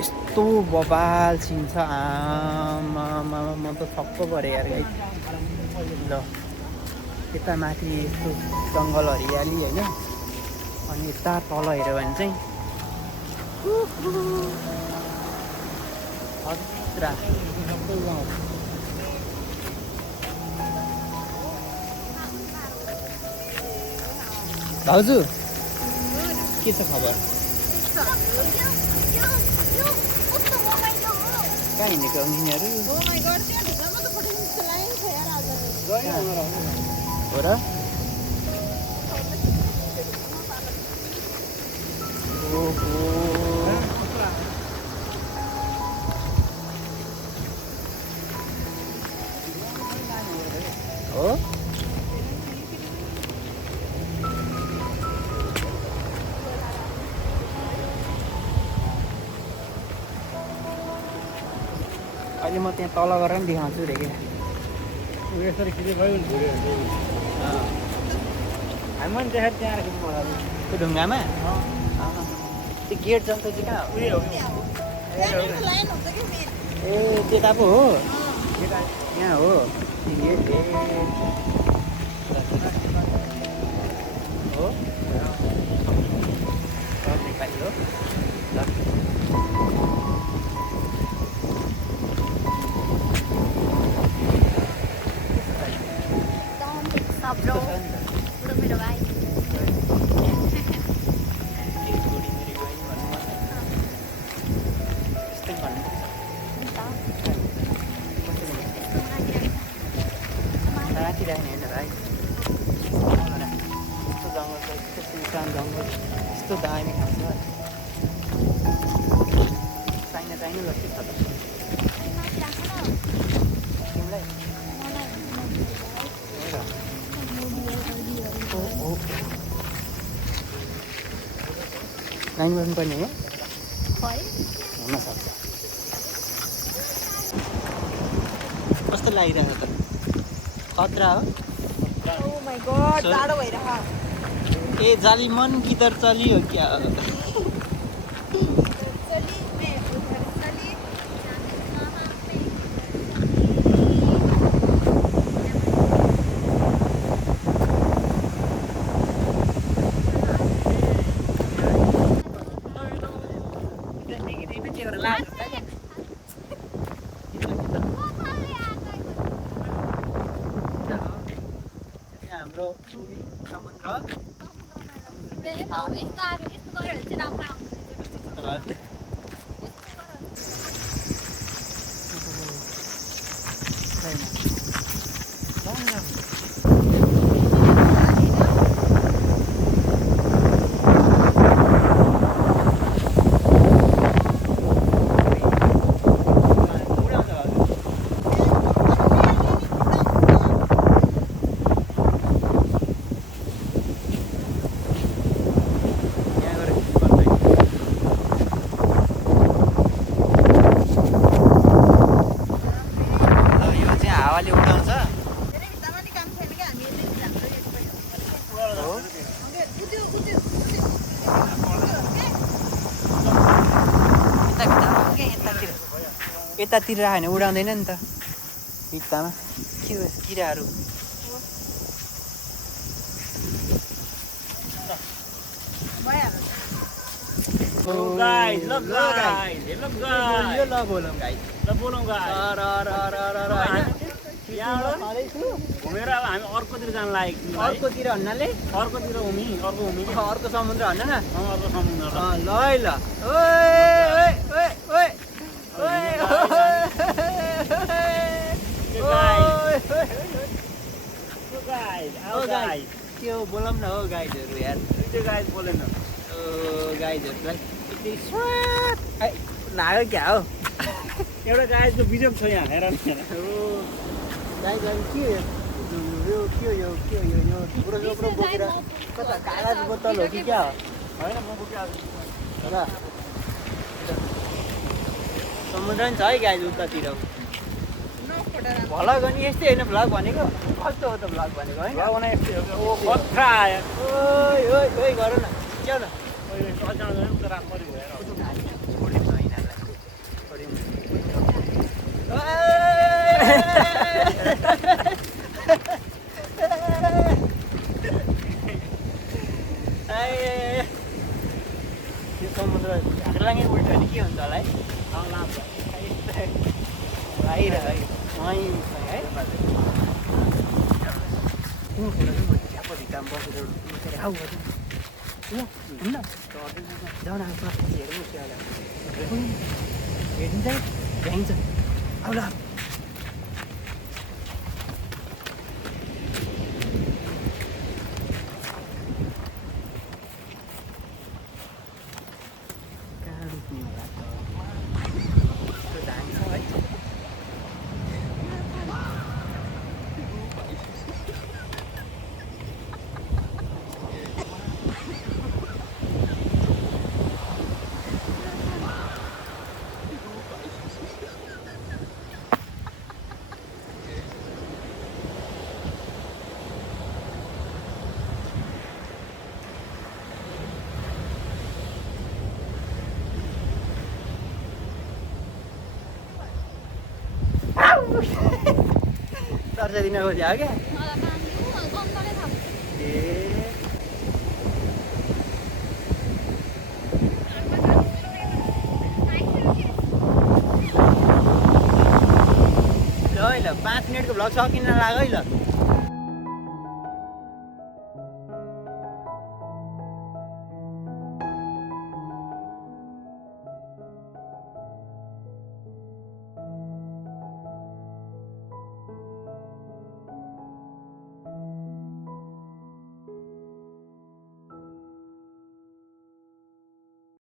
यस्तो बबाल सिन छ आमा म त छक्क परेँ यार गाइस। ल यता माथि यस्तो जङ्गल हरियाली होइन, अनि यता तल हेऱ्यो भने चाहिँ खतरा सबै गाउँ। भाउजू के छ खबर? कहाँ हिँडेको यिनीहरू? हो र? ओहो हो अहिले म त्यहाँ तल गएर पनि देखाउँछु रे क्या। यसरी खिच्दै भयो नि हामी पनि देखाएर त्यहाँ खिच्नु पर्यो त्यो ढुङ्गामा त्यो गेट जस्तो चाहिँ कहाँ हो? ए त्यता पो हो, यहाँ हो त्यो गेट। हो नेपाली हो ल। Bro, udah beda baik. यस्तो दामी खान्छ चाहिने चाहिने जस्तो छ त तिमीलाई। लाइन बस्नुपर्ने हो हुनसक्छ। कस्तो लागिरहेको त? खतरा हो। Oh my god, जाडो भइरहेको। ए जाली मन किधर चली हो क्या? हाम्रो समुद्र यतातिर राख्यो भने उडाउँदैन नि त भित्तामा के हो किराहरू। गाइस ल गाइस हेलो गाइस यो ल बोलौँ गाइस ल बोलौँ गाइस र घुमेर अब हामी अर्कोतिर जान लागेको छौँ। अर्कोतिर भन्नाले अर्कोतिर हुमी अर्को हुमी अर्को समुद्र भन्न न। अर्को समुद्र ल है ल ओए ओए ओए के हो बोलाउँ न हो गाइडहरू यार। त्यो गाइस बोलेन गाइडहरूलाई नायो क्या हो? एउटा गाइसको बिजोग छ यहाँ हेर गाइडहरू के यो थुप्रो थुप्रो बोकेर कता कागज बोतल हो कि क्या हो? होइन म बोकिहाल्छु र समुद्र नि छ है गाइज उतातिर। भ्लग अनि यस्तै होइन भ्लग भनेको? कस्तो हो त भ्लग भनेको होइन? भने यस्तै हो ओ कथा आयो ओइ ओइ ओइ गर न क्या न अचानक उता राख पऱ्यो हेर छोडेको छ यिनीहरूलाई। यो समुद्र ढाक्लाङ्गै उल्ट्यो भने के हुन्छ होला है आइरह्यो है ठ्याप्प भित्तामा बसेर आऊ हुन्न जाउन हेर्नु हेरिन्छ भ्याइन्छ आउला चर्चा दिन खोज्यो क्या ए ल 5 मिनटको भ्लग सकिन लाग्यो है ल